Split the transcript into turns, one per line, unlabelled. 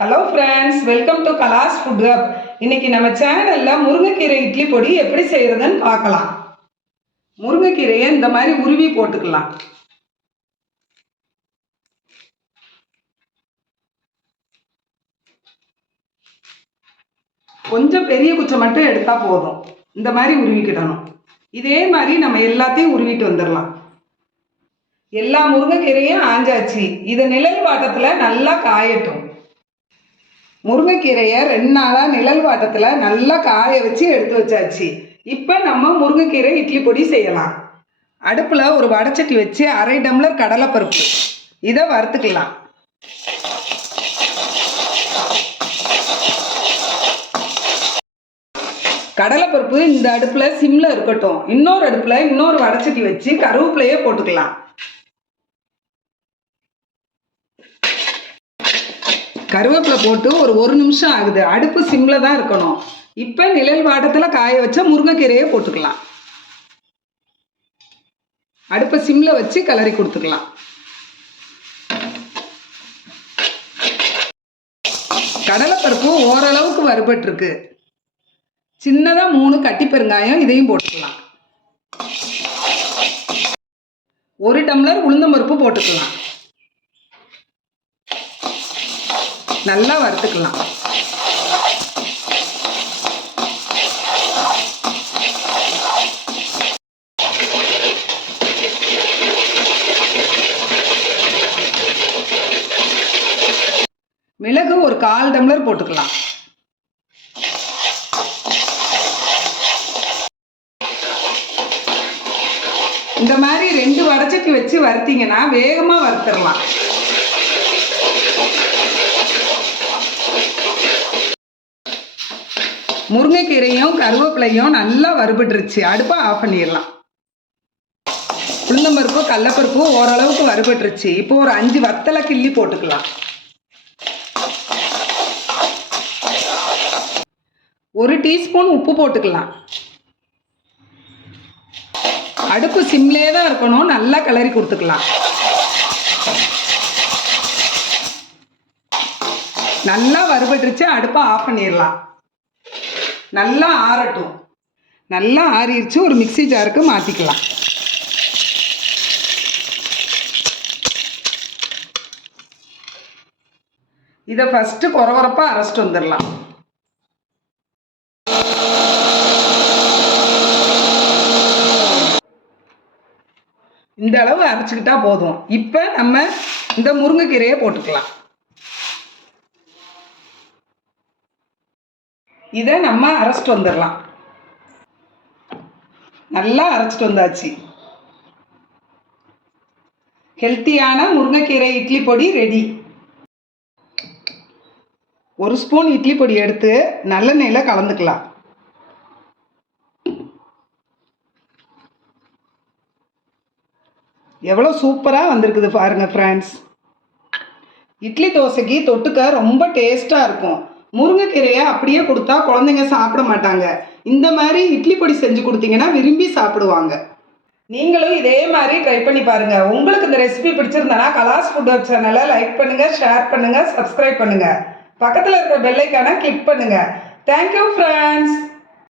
Hello friends welcome to Kalas food hub இன்னைக்கு நம்ம சேனலில் முருங்கைக்கீரை இட்லி பொடி எப்படி செய்கிறதுன்னு பார்க்கலாம். முருங்கைக்கீரையை இந்த மாதிரி உருவி போட்டுக்கலாம். கொஞ்சம் பெரிய குச்சை மட்டும் எடுத்தால் போதும். இந்த மாதிரி உருவிக்கிடணும். இதே மாதிரி நம்ம எல்லாத்தையும் உருவிட்டு வந்துடலாம். எல்லா முருங்கைக்கீரையும் ஆஞ்சாச்சு. இதை நிழல் வாட்டத்தில் நல்லா காயட்டும். முருங்கைக்கீரையை ரெண்டு நாளாக நிழல் வாட்டத்தில் நல்லா காய வச்சு எடுத்து வச்சாச்சு. இப்போ நம்ம முருங்கைக்கீரை இட்லி பொடி செய்யலாம். அடுப்பில் ஒரு வடச்சட்டி வச்சு அரை டம்ளர் கடலைப்பருப்பு. இதை வறுத்துக்கலாம். கடலைப்பருப்பு இந்த அடுப்பில் சிம்மில் இருக்கட்டும். இன்னொரு அடுப்பில் இன்னொரு வடச்சட்டி வச்சு கருவேப்பிலையே போட்டுக்கலாம். கருவேப்பிலை போட்டு ஒரு ஒரு நிமிஷம் ஆகுது. அடுப்பு சிம்மில் தான் இருக்கணும். இப்போ நிழல் வாட்டத்தில் காய வச்சா முருங்கைக்கீரையே போட்டுக்கலாம். அடுப்பை சிம்மில் வச்சு கிளறி கொடுத்துக்கலாம். கடலைப்பருப்பு ஓரளவுக்கு வறுபட்டுருக்கு. சின்னதாக மூணு கட்டி பெருங்காயம் இதையும் போட்டுக்கலாம். ஒரு டம்ளர் உளுந்தம்பருப்பு போட்டுக்கலாம். நல்லா வறுத்துக்கலாம். மிளகு ஒரு கால் டம்ளர் போட்டுக்கலாம். இந்த மாதிரி ரெண்டு வடச்சட்டி வச்சு வறுத்தீங்கன்னா வேகமாக வறுத்துடலாம். முருங்கைக்கீரையும் கருவேப்பிலையும் நல்லா வறுபட்டுருச்சு. அடுப்பை ஆஃப் பண்ணிடலாம். உளுந்தம்பருப்பும் கடலப்பருப்பும் ஓரளவுக்கு வறுபட்டுருச்சு. இப்போ ஒரு அஞ்சு வத்தலை கிள்ளி போட்டுக்கலாம். ஒரு டீஸ்பூன் உப்பு போட்டுக்கலாம். அடுப்பு சிம்லேயே தான் இருக்கணும். நல்லா கிளறி கொடுத்துக்கலாம். நல்லா வறுபட்டுருச்சு. அடுப்பை ஆஃப் பண்ணிடலாம். நல்லா ஆறட்டும். நல்லா ஆறிடுச்சு ஒரு மிக்ஸி ஜாருக்கு மாற்றிக்கலாம் இதை ஃபஸ்ட்டு குறவரப்பாக அரைச்சிட்டு வந்துடலாம். இந்த அளவு அரைச்சிக்கிட்டா போதும். இப்போ நம்ம இந்த முருங்கைக்கீரையை போட்டுக்கலாம். இதை நம்ம அரைச்சிட்டு வந்துடலாம். நல்லா அரைச்சிட்டு வந்தாச்சு. ஹெல்த்தியான முருங்கைக்கீரை இட்லி பொடி ரெடி. ஒரு ஸ்பூன் இட்லி பொடி எடுத்து நல்லெண்ணெயில் கலந்துக்கலாம். எவ்வளோ சூப்பராக வந்திருக்குது பாருங்கள் ஃப்ரெண்ட்ஸ் இட்லி தோசைக்கு தொட்டுக்க ரொம்ப டேஸ்ட்டாக இருக்கும். முருங்கைக்கீரையை அப்படியே கொடுத்தா குழந்தைங்க சாப்பிட மாட்டாங்க. இந்த மாதிரி இட்லி பொடி செஞ்சு கொடுத்தீங்கன்னா விரும்பி சாப்பிடுவாங்க. நீங்களும் இதே மாதிரி ட்ரை பண்ணி பாருங்க. உங்களுக்கு இந்த ரெசிபி பிடிச்சிருந்தனா கலாஸ் ஃபுட் வெப் சேனலை லைக் பண்ணுங்க ஷேர் பண்ணுங்க சப்ஸ்கிரைப் பண்ணுங்க. பக்கத்தில் இருக்கிற பெல்லைக்கான கிளிக் பண்ணுங்க. Thank you friends